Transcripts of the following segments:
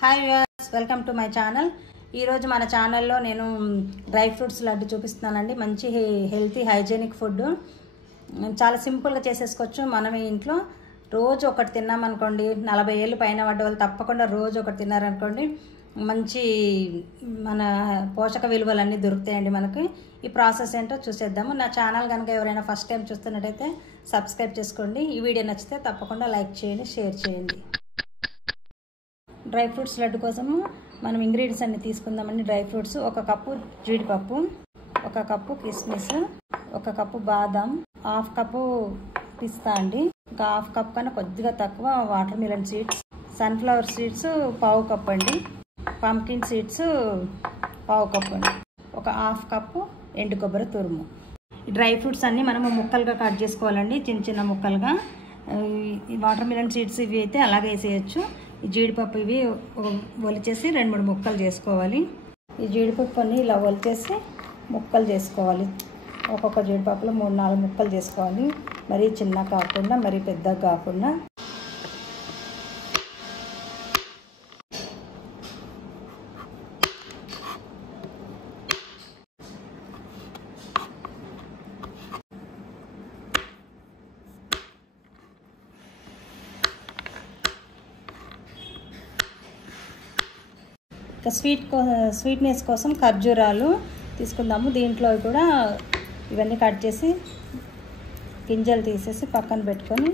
Hi viewers, welcome to my channel. ఈరోజు మన ఛానల్లో నేను డ్రై ఫ్రూట్స్ లడ్డు చూపిస్తున్నానండి. మంచి హెల్తీ హైజీనిక్ ఫుడ్, చాలా సింపుల్గా చేసేసుకోవచ్చు. మనమే ఇంట్లో రోజు ఒకటి తిన్నామనుకోండి, 40 ఏళ్ళు పైన పడ్డ వాళ్ళు తప్పకుండా రోజు ఒకటి తిన్నారనుకోండి, మంచి మన పోషక విలువలన్నీ దొరుకుతాయండి మనకి. ఈ ప్రాసెస్ ఏంటో చూసేద్దాము. నా ఛానల్ కనుక ఎవరైనా ఫస్ట్ టైం చూస్తున్నట్టయితే సబ్స్క్రైబ్ చేసుకోండి. ఈ వీడియో నచ్చితే తప్పకుండా లైక్ చేయండి, షేర్ చేయండి. డ్రై ఫ్రూట్స్ లడ్డు కోసము మనం ఇంగ్రీడియంట్స్ అన్ని తీసుకుందామండి. డ్రై ఫ్రూట్స్ 1 కప్పు జీడిపప్పు, 1 కప్పు కిస్మిస్, 1 కప్పు బాదం, 1/2 కప్పు పిస్తా అండి, ఇంకా 1/2 కప్ కన్నా కొద్దిగా తక్కువ water melon seeds, sunflower seeds 1/2 cup అండి, పంకిన్ సీడ్స్ 1/2 కప్ అండి, 1/2 కప్పు ఎండు కొబ్బరి తురుము. ఈ డ్రై ఫ్రూట్స్ అన్నీ మనము ముక్కలుగా కట్ చేసుకోవాలండి, చిన్న చిన్న ముక్కలుగా. ఈ వాటర్ మిలన్ సీడ్స్ ఇవి అయితే అలాగే వేసేయచ్చు. ఈ జీడిపప్పు ఇవి ఒలిచేసి 2-3 ముక్కలు చేసుకోవాలి. ఈ జీడిపప్పు అన్ని ఇలా ఒలిచేసి ముక్కలు చేసుకోవాలి. ఒక్కొక్క జీడిపప్పులో 3-4 ముక్కలు చేసుకోవాలి. మరీ చిన్న కాకుండా మరీ పెద్దగా కాకుండా. ఇంకా స్వీట్నెస్ కోసం ఖర్జూరాలు తీసుకుందాము. దీంట్లో కూడా ఇవన్నీ కట్ చేసి గింజలు తీసేసి పక్కన పెట్టుకొని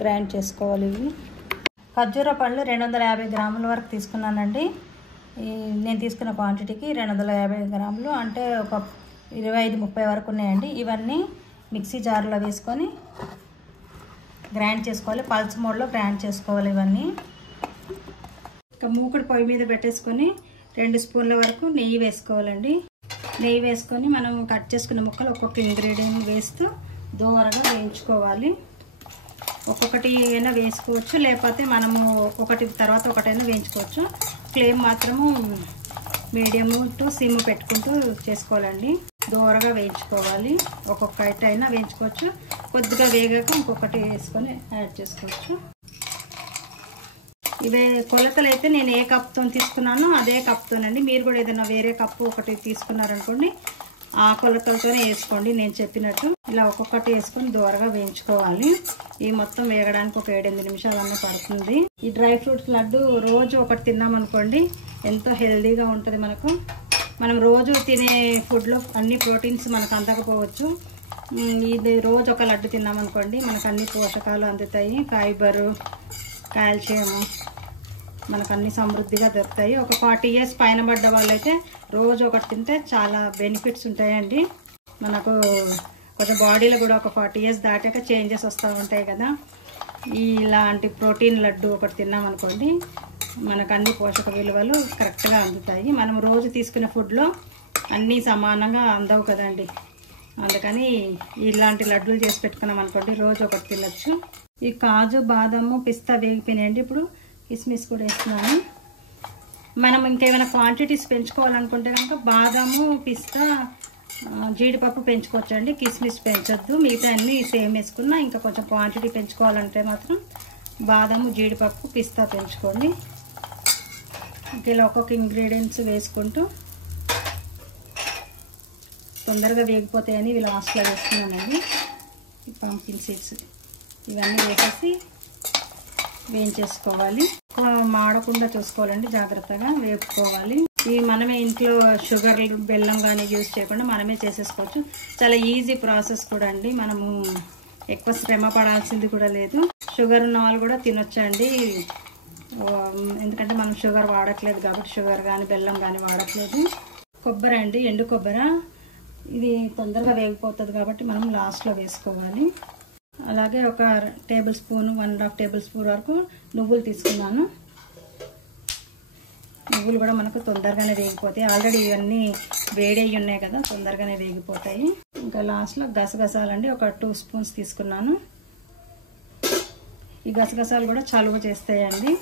గ్రైండ్ చేసుకోవాలి. ఇవి ఖర్జూర పళ్ళు 250 గ్రాముల వరకు తీసుకున్నానండి. నేను తీసుకున్న క్వాంటిటీకి 250 గ్రాములు అంటే ఒక 25-30 వరకు ఉన్నాయండి. ఇవన్నీ మిక్సీ జార్లో వేసుకొని గ్రైండ్ చేసుకోవాలి. పల్స్ మోడ్లో గ్రైండ్ చేసుకోవాలి ఇవన్నీ. ఇంకా మూకుడు పొయ్యి మీద పెట్టేసుకొని 2 స్పూన్ల వరకు నెయ్యి వేసుకోవాలండి. నెయ్యి వేసుకొని మనం కట్ చేసుకున్న ముక్కలు ఒక్కొక్క ఇంగ్రీడియంట్ వేస్తూ దోరగా వేయించుకోవాలి. ఒక్కొక్కటి అయినా వేసుకోవచ్చు, లేకపోతే మనము ఒకటి తర్వాత ఒకటైనా వేయించుకోవచ్చు. ఫ్లేమ్ మాత్రము మీడియం టు సిమ్ పెట్టుకుంటూ చేసుకోవాలండి. దోరగా వేయించుకోవాలి. ఒక్కొక్క ఐటమ్ అయినా వేయించుకోవచ్చు. కొద్దిగా వేగాక ఇంకొకటి వేసుకొని యాడ్ చేసుకోవచ్చు. ఇవే కొలతలు అయితే నేను ఏ కప్తో తీసుకున్నానో అదే కప్తోనండి. మీరు కూడా ఏదైనా వేరే కప్పు ఒకటి తీసుకున్నారనుకోండి, ఆ కొలతలతోనే వేసుకోండి నేను చెప్పినట్టు. ఇలా ఒక్కొక్కటి వేసుకొని దూరగా వేయించుకోవాలి. ఈ మొత్తం వేగడానికి ఒక 7-8 నిమిషాలు అన్నీ పడుతుంది. ఈ డ్రై ఫ్రూట్స్ లడ్డు రోజు ఒకటి తిన్నామనుకోండి, ఎంతో హెల్దీగా ఉంటుంది మనకు. మనం రోజు తినే ఫుడ్లో అన్ని ప్రోటీన్స్ మనకు అందకపోవచ్చు. ఇది రోజు ఒక లడ్డు తిన్నామనుకోండి, మనకు అన్ని పోషకాలు అందుతాయి. ఫైబరు, కాల్షియము మనకు అన్ని సమృద్ధిగా దొరుకుతాయి. ఒక 40 ఇయర్స్ పైన పడ్డ వాళ్ళైతే రోజు ఒకటి తింటే చాలా బెనిఫిట్స్ ఉంటాయండి. మనకు కొంచెం బాడీలో కూడా ఒక 40 ఇయర్స్ దాటాక చేంజెస్ వస్తూ ఉంటాయి కదా. ఇలాంటి ప్రోటీన్ లడ్డు ఒకటి తిన్నామనుకోండి, మనకు అన్ని పోషక విలువలు కరెక్ట్గా అందుతాయి. మనం రోజు తీసుకునే ఫుడ్లో అన్నీ సమానంగా అందవు కదండి. అందుకని ఇలాంటి లడ్డూలు చేసి పెట్టుకున్నాం అనుకోండి, రోజు ఒకటి తినచ్చు. ఈ కాజు, బాదము, పిస్తా వేగిపోయినాయండి. ఇప్పుడు కిస్మిస్ కూడా వేస్తున్నాను. మనం ఇంకేమైనా క్వాంటిటీస్ పెంచుకోవాలనుకుంటే కనుక బాదము, పిస్తా, జీడిపప్పు పెంచుకోవచ్చండి. కిస్మిస్ పెంచొద్దు. మిగతా అన్నీ సేమ్ వేసుకున్నా. ఇంకా కొంచెం క్వాంటిటీ పెంచుకోవాలంటే మాత్రం బాదము, జీడిపప్పు, పిస్తా పెంచుకోండి. ఇలా ఒక్కొక్క ఇంగ్రీడియంట్స్ వేసుకుంటూ తొందరగా వేగిపోతాయని ఇవి లాస్ట్లో వేసుకున్నానండి. ఈ పంకిన్ సీడ్స్ ఇవన్నీ వేసేసి వేయించేసుకోవాలి. మాడకుండా చూసుకోవాలండి, జాగ్రత్తగా వేపుకోవాలి. ఇవి మనమే ఇంట్లో షుగర్, బెల్లం కానీ యూజ్ చేయకుండా మనమే చేసేసుకోవచ్చు. చాలా ఈజీ ప్రాసెస్ కూడా అండి. మనము ఎక్కువ శ్రమ పడాల్సింది కూడా లేదు. షుగర్ ఉన్న వాళ్ళు కూడా తినొచ్చండి. ఎందుకంటే మనం షుగర్ వాడట్లేదు కాబట్టి, షుగర్ కానీ బెల్లం కానీ వాడట్లేదు. కొబ్బరి అండి, ఎండు కొబ్బరి. ఇది తొందరగా వేగిపోతుంది కాబట్టి మనం లాస్ట్లో వేసుకోవాలి. అలాగే ఒక 1 టేబుల్ స్పూన్, 1.5 టేబుల్ స్పూన్ వరకు నువ్వులు తీసుకున్నాను. నువ్వులు కూడా మనకు తొందరగానే వేగిపోతాయి. ఆల్రెడీ ఇవన్నీ వేడయ్యి ఉన్నాయి కదా, తొందరగానే వేగిపోతాయి. ఇంకా లాస్ట్లో గసగసాలండి, ఒక 2 స్పూన్స్ తీసుకున్నాను. ఈ గసగసాలు కూడా చలువ చేస్తాయండి.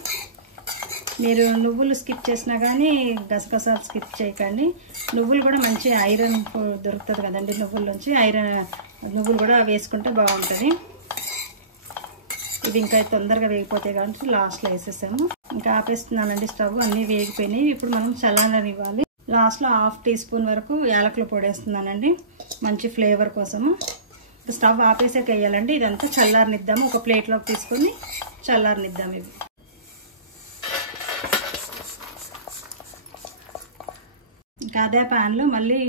మీరు నువ్వులు స్కిప్ చేసినా కానీ గసగసాలు స్కిప్ చేయకండి. నువ్వులు కూడా మంచి ఐరన్ దొరుకుతుంది కదండి, నువ్వుల్లోంచి ఐరన్. నువ్వులు కూడా వేసుకుంటే బాగుంటుంది. ఇవి ఇంకా తొందరగా వేగిపోతాయి కాబట్టి లాస్ట్లో వేసేసాము. ఇంకా ఆపేస్తున్నానండి స్టవ్. అన్నీ వేగిపోయినాయి. ఇప్పుడు మనం చల్లారనివ్వాలి. లాస్ట్లో 1/2 టీ స్పూన్ వరకు యాలకులు పొడి వేస్తున్నానండి, మంచి ఫ్లేవర్ కోసము. స్టవ్ ఆపేసాక వేయాలండి. ఇదంతా చల్లారనిద్దాము. ఒక ప్లేట్లోకి తీసుకొని చల్లారనిద్దాము. ఇవి ఇంకా అదే ప్యాన్లో మళ్ళీ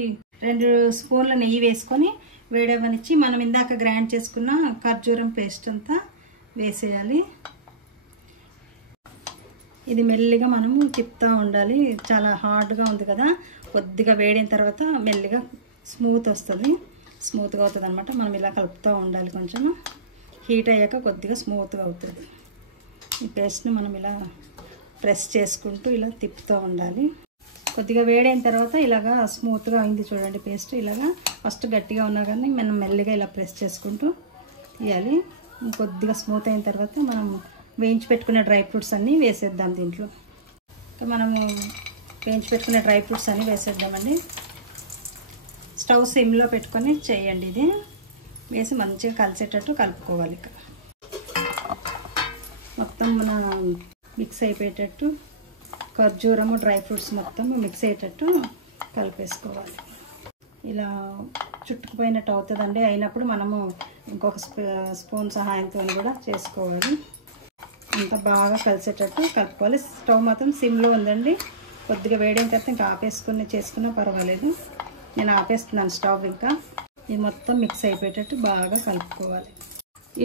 2 స్పూన్ల నెయ్యి వేసుకొని వేడవనిచ్చి మనం ఇందాక గ్రైండ్ చేసుకున్న ఖర్జూరం పేస్ట్ అంతా వేసేయాలి. ఇది మెల్లిగా మనము తిప్పుతూ ఉండాలి. చాలా హార్డ్గా ఉంది కదా, కొద్దిగా వేడిన తర్వాత మెల్లిగా స్మూత్గా అవుతుంది అనమాట. మనం ఇలా కలుపుతూ ఉండాలి. కొంచెం హీట్ అయ్యాక కొద్దిగా స్మూత్గా అవుతుంది. ఈ పేస్ట్ని మనం ఇలా ప్రెస్ చేసుకుంటూ ఇలా తిప్పుతూ ఉండాలి. కొద్దిగా వేడైన తర్వాత ఇలాగా స్మూత్గా అయింది చూడండి పేస్ట్. ఇలాగా ఫస్ట్ గట్టిగా ఉన్నా కానీ మనం మెల్లిగా ఇలా ప్రెస్ చేసుకుంటూ తీయాలి. కొద్దిగా స్మూత్ అయిన తర్వాత మనం వేయించి పెట్టుకున్న డ్రై ఫ్రూట్స్ అన్నీ వేసేద్దాం దీంట్లో. మనము వేయించి పెట్టుకున్న డ్రై ఫ్రూట్స్ అన్నీ వేసేద్దామండి. స్టవ్ సిమ్లో పెట్టుకొని చేయండి. ఇది వేసి మంచిగా కలిసేటట్టు కలుపుకోవాలి. ఇక్కడ మొత్తం మన మిక్స్ అయిపోయేటట్టు ఖర్జూరము డ్రై ఫ్రూట్స్ మొత్తం మిక్స్ అయ్యేటట్టు కలిపేసుకోవాలి. ఇలా చుట్టుకుపోయినట్టు అవుతుందండి. అయినప్పుడు మనము ఇంకొక స్పూన్ సహాయంతో కూడా చేసుకోవాలి. అంత బాగా కలిసేటట్టు కలుపుకోవాలి. స్టవ్ మాత్రం సిమ్లో ఉందండి. కొద్దిగా వేడైన తర్వాత ఇంకా ఆపేసుకుని చేసుకున్నా పర్వాలేదు. నేను ఆపేస్తున్నాను స్టవ్. ఇంకా ఇది మొత్తం మిక్స్ అయిపోయేటట్టు బాగా కలుపుకోవాలి.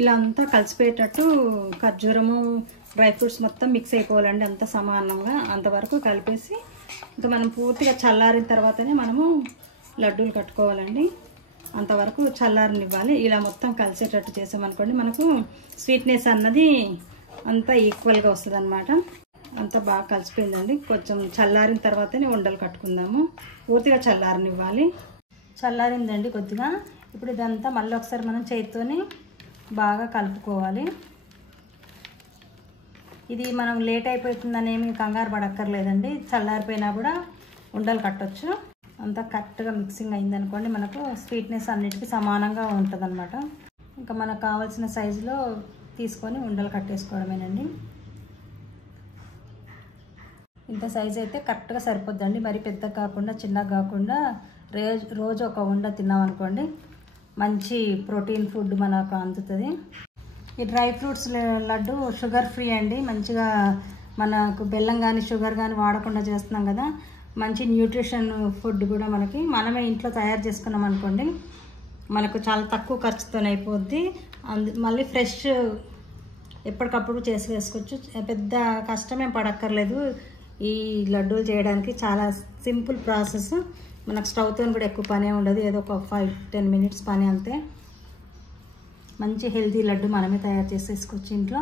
ఇలా అంతా కలిసిపోయేటట్టు ఖర్జూరము డ్రై ఫ్రూట్స్ మొత్తం మిక్స్ అయిపోవాలండి, అంత సమానంగా. అంతవరకు కలిపేసి ఇంకా మనం పూర్తిగా చల్లారిన తర్వాతనే మనము లడ్డూలు కట్టుకోవాలండి. అంతవరకు చల్లారనివ్వాలి. ఇలా మొత్తం కలిసేటట్టు చేసామనుకోండి మనకు స్వీట్నెస్ అన్నది అంతా ఈక్వల్గా వస్తుంది అనమాట. అంతా బాగా కలిసిపోయిందండి. కొంచెం చల్లారిన తర్వాతనే ఉండలు కట్టుకుందాము. పూర్తిగా చల్లారనివ్వాలి. చల్లారిందండి కొద్దిగా. ఇప్పుడు ఇదంతా మళ్ళీ ఒకసారి మనం చేతితోని బాగా కలుపుకోవాలి. ఇది మనం లేట్ అయిపోతుందని ఏమి కంగారు పడక్కర్లేదండి. చల్లారిపోయినా కూడా ఉండలు కట్టొచ్చు. అంతా కరెక్ట్గా మిక్సింగ్ అయిందనుకోండి మనకు స్వీట్నెస్ అన్నిటికీ సమానంగా ఉంటుంది అనమాట. ఇంకా మనకు కావాల్సిన సైజులో తీసుకొని ఉండలు కట్టేసుకోవడమేనండి. ఇంత సైజు అయితే కరెక్ట్గా సరిపోద్దండి. మరి పెద్దగా కాకుండా చిన్నగా కాకుండా రోజు ఒక ఉండ తిన్నామనుకోండి మంచి ప్రోటీన్ ఫుడ్ మనకు అందుతుంది. ఈ dry fruits laddu sugar free అండి. మంచిగా మనకు బెల్లం కానీ షుగర్ కానీ వాడకుండా చేస్తున్నాం కదా, మంచి న్యూట్రిషన్ ఫుడ్ కూడా మనమే ఇంట్లో తయారు చేసుకున్నాం అనుకోండి మనకు చాలా తక్కువ ఖర్చుతో అయిపోద్ది. మళ్ళీ ఫ్రెష్ ఎప్పటికప్పుడు చేసి వేసుకోవచ్చు. పెద్ద కష్టమేం పడక్కర్లేదు ఈ లడ్డూలు చేయడానికి. చాలా సింపుల్ ప్రాసెస్. మనకు స్టవ్తో కూడా ఎక్కువ పనే ఉండదు. ఏదో ఒక 5-10 మినిట్స్ పని అంతే. మంచి హెల్తీ లడ్డు మనమే తయారు చేసేసుకోవచ్చు ఇంట్లో.